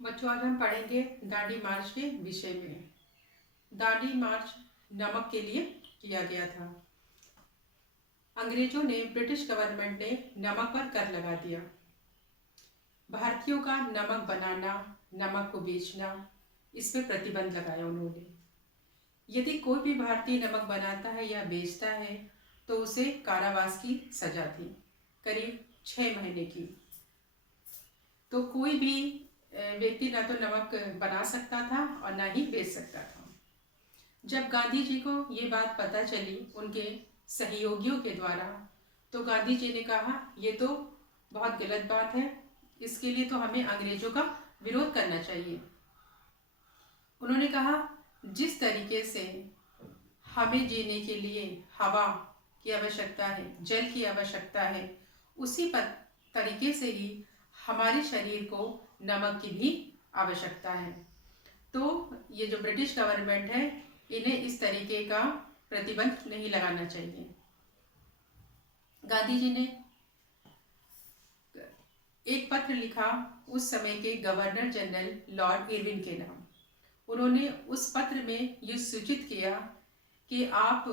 बच्चों, आज हम पढ़ेंगे दांडी मार्च के विषय में। दांडी मार्च नमक के लिए किया गया था। अंग्रेजों ने, ब्रिटिश गवर्नमेंट ने नमक पर कर लगा दिया। भारतीयों का नमक बनाना, नमक को बेचना, इस पे प्रतिबंध लगाया उन्होंने। यदि कोई भी भारतीय नमक बनाता है या बेचता है तो उसे कारावास की सजा थी, करीब 6 महीने की। तो कोई भी व्यक्ति ना तो नमक बना सकता था और ना ही बेच सकता था। जब गांधी जी को ये बात पता चली उनके सहयोगियों के द्वारा, तो गांधी जी ने कहा ये तो बहुत गलत बात है, इसके लिए तो हमें अंग्रेजों का विरोध करना चाहिए। उन्होंने कहा जिस तरीके से हमें जीने के लिए हवा की आवश्यकता है, जल की आवश्यकता है, उसी तरीके से ही हमारे शरीर को नमक की भी आवश्यकता है। तो ये जो ब्रिटिश गवर्नमेंट है, इन्हें इस तरीके का प्रतिबंध नहीं लगाना चाहिए। गांधी जी ने एक पत्र लिखा उस समय के गवर्नर जनरल लॉर्ड इरविन के नाम। उन्होंने उस पत्र में ये सूचित किया कि आप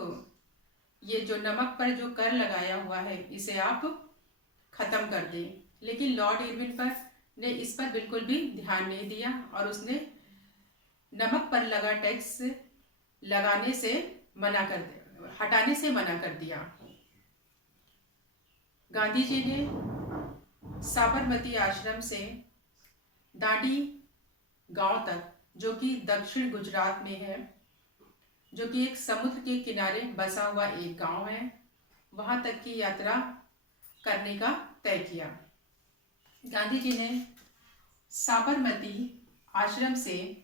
ये जो नमक पर जो कर लगाया हुआ है इसे आप खत्म कर दें। लेकिन लॉर्ड इरविन पर ने इस पर बिल्कुल भी ध्यान नहीं दिया और उसने नमक पर लगा टैक्स लगाने से हटाने से मना कर दिया। गांधी जी ने साबरमती आश्रम से दांडी गांव तक, जो कि दक्षिण गुजरात में है, जो कि एक समुद्र के किनारे बसा हुआ एक गांव है, वहां तक की यात्रा करने का तय किया। गांधी जी ने साबरमती आश्रम से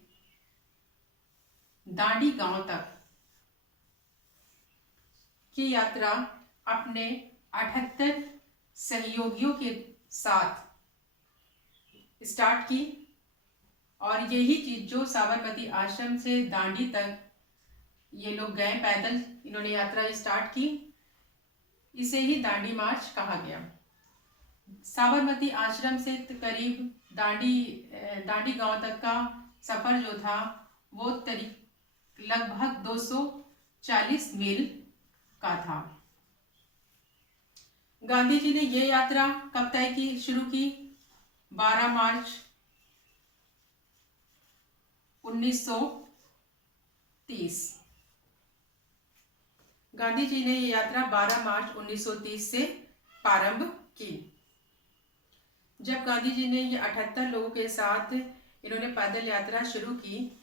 दांडी गांव तक की यात्रा अपने 78 सहयोगियों के साथ स्टार्ट की। और यही चीज जो साबरमती आश्रम से दांडी तक ये लोग गए पैदल, इन्होंने यात्रा स्टार्ट की, इसे ही दांडी मार्च कहा गया। साबरमती आश्रम से करीब दांडी गांव तक का सफर जो था वो लगभग 240 मील का था। गांधी जी ने ये यात्रा कब तय की, शुरू की? 12 मार्च 1930। गांधी जी ने ये यात्रा 12 मार्च 1930 से प्रारंभ की। जब गांधी जी ने ये 78 लोगों के साथ इन्होंने पैदल यात्रा शुरू की,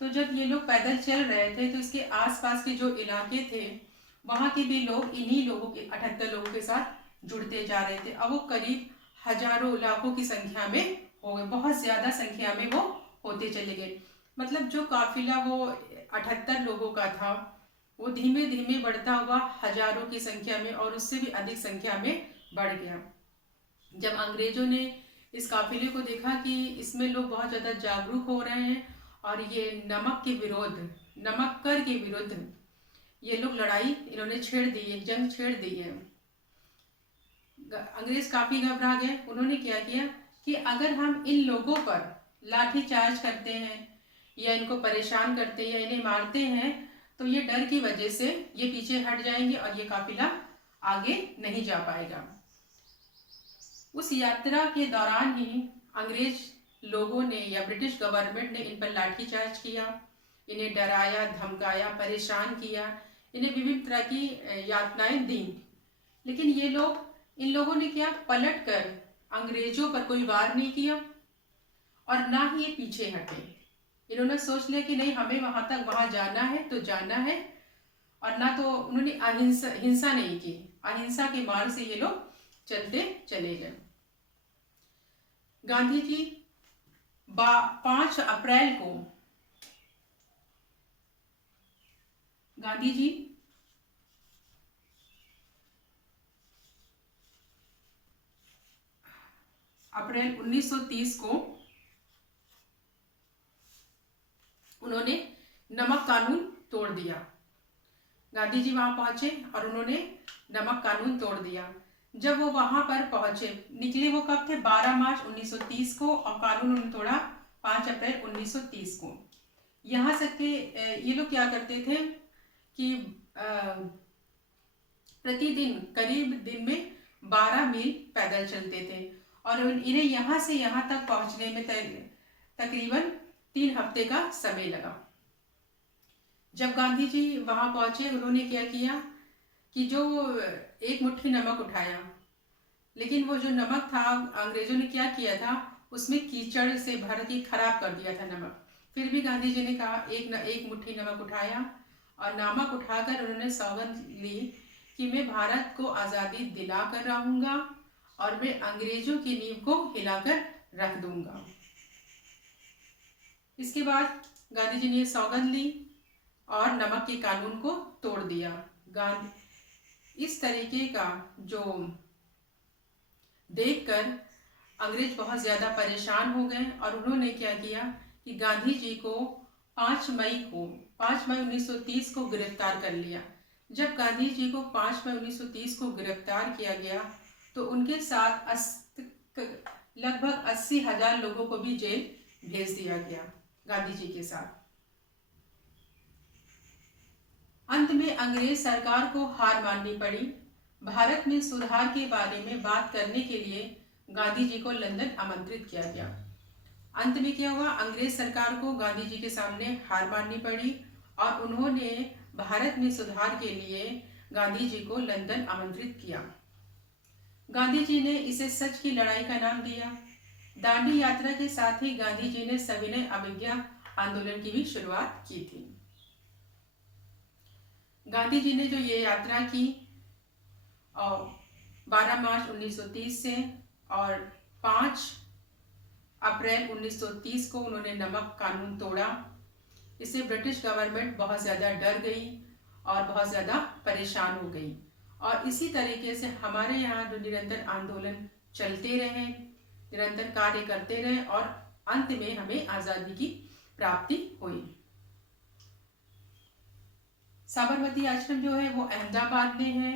तो जब ये लोग पैदल चल रहे थे तो इसके आसपास के जो इलाके थे वहां के भी लोग इन्हीं लोगों के 78 लोगों के साथ जुड़ते जा रहे थे। अब वो करीब हजारों लाखों की संख्या में हो गए, बहुत ज्यादा संख्या में वो होते चले गए। मतलब जो काफिला वो 78 लोगों का था वो धीमे धीमे बढ़ता हुआ हजारों की संख्या में और उससे भी अधिक संख्या में बढ़ गया। जब अंग्रेजों ने इस काफिले को देखा कि इसमें लोग बहुत ज्यादा जागरूक हो रहे हैं और ये नमक के विरोध, नमक कर के विरुद्ध ये लोग लड़ाई इन्होंने छेड़ दी, एक जंग छेड़ दी है। अंग्रेज काफी घबरा गए। उन्होंने क्या किया कि अगर हम इन लोगों पर लाठी चार्ज करते हैं या इनको परेशान करते हैं या इन्हें मारते हैं तो ये डर की वजह से ये पीछे हट जाएंगे और ये काफिला आगे नहीं जा पाएगा। उस यात्रा के दौरान ही अंग्रेज लोगों ने या ब्रिटिश गवर्नमेंट ने इन पर लाठीचार्ज किया, इन्हें डराया, धमकाया, परेशान किया, इन्हें विभिन्न तरह की यातनाएं दी। लेकिन इन लोगों ने क्या, पलट कर अंग्रेजों पर कोई वार नहीं किया और ना ही ये पीछे हटे। इन्होंने सोच लिया कि नहीं, हमें वहां जाना है तो जाना है, और ना तो उन्होंने हिंसा नहीं की। अहिंसा के मार्ग से ये लोग चलते चले गए। गांधी जी 5 अप्रैल को गांधी जी अप्रैल 1930 को उन्होंने नमक कानून तोड़ दिया। गांधी जी वहां पहुंचे और उन्होंने नमक कानून तोड़ दिया। जब वो वहां पर पहुंचे, निकले वो कब थे? 12 मार्च 1930 को, और कानून उन्होंने तोड़ा 5 अप्रैल 1930 को। यहाँ से के ये लोग क्या करते थे कि प्रतिदिन करीब दिन में 12 मील पैदल चलते थे और इन्हें यहाँ से यहाँ तक पहुँचने में तकरीबन 3 हफ्ते का समय लगा। जब गांधी जी वहाँ पहुँचे, उन्होंने क्या किया कि जो एक मुट्ठी नमक उठाया, लेकिन वो जो नमक था अंग्रेजों ने क्या किया था, उसमें कीचड़ से भर के खराब कर दिया था नमक। फिर भी गांधी जी ने कहा एक मुट्ठी नमक उठाया और नमक उठाकर उन्होंने सौगंध ली कि मैं भारत को आज़ादी दिला कर रहूँगा और मैं अंग्रेजों की नींव को हिलाकर रख दूंगा। इसके बाद गांधी जी ने सौगंध ली और नमक के कानून को तोड़ दिया। गांधी इस तरीके का जो देखकर अंग्रेज बहुत ज़्यादा परेशान हो गए और उन्होंने क्या किया कि गांधी जी को 5 मई 1930 को गिरफ्तार कर लिया। जब गांधी जी को 5 मई 1930 को गिरफ्तार किया गया तो उनके साथ लगभग 80,000 लोगों को भी जेल भेज दिया गया गांधी जी के साथ। अंत में अंग्रेज सरकार को हार माननी पड़ी। भारत में सुधार के बारे में बात करने के लिए गांधी जी को लंदन आमंत्रित किया गया। अंत में क्या हुआ, अंग्रेज सरकार को गांधी जी के सामने हार माननी पड़ी और उन्होंने भारत में सुधार के लिए गांधी जी को लंदन आमंत्रित किया। गांधी जी ने इसे सच की लड़ाई का नाम दिया। दांडी यात्रा के साथ ही गांधी जी ने सविनय अवज्ञा आंदोलन की भी शुरुआत की थी। गांधी जी ने जो ये यात्रा की और 12 मार्च 1930 से और 5 अप्रैल 1930 को उन्होंने नमक कानून तोड़ा। इससे ब्रिटिश गवर्नमेंट बहुत ज़्यादा डर गई और बहुत ज़्यादा परेशान हो गई और इसी तरीके से हमारे यहाँ जो निरंतर आंदोलन चलते रहे, निरंतर कार्य करते रहे और अंत में हमें आज़ादी की प्राप्ति हुई। साबरमती आश्रम जो है वो अहमदाबाद में है।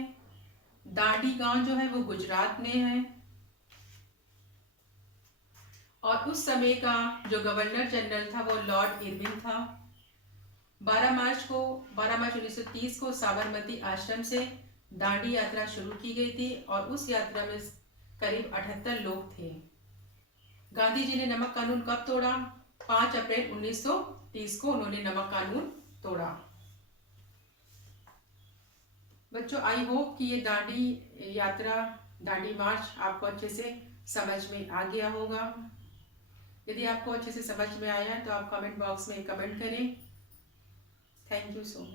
दांडी गांव जो है वो गुजरात में है और उस समय का जो गवर्नर जनरल था वो लॉर्ड इरविन था। 12 मार्च 1930 को साबरमती आश्रम से दांडी यात्रा शुरू की गई थी और उस यात्रा में करीब 78 लोग थे। गांधी जी ने नमक कानून कब तोड़ा? 5 अप्रैल 1930 को उन्होंने नमक कानून तोड़ा। बच्चों, आई होप कि ये दांडी यात्रा, दांडी मार्च आपको अच्छे से समझ में आ गया होगा। यदि आपको अच्छे से समझ में आया तो आप कमेंट बॉक्स में कमेंट करें। Thank you so much.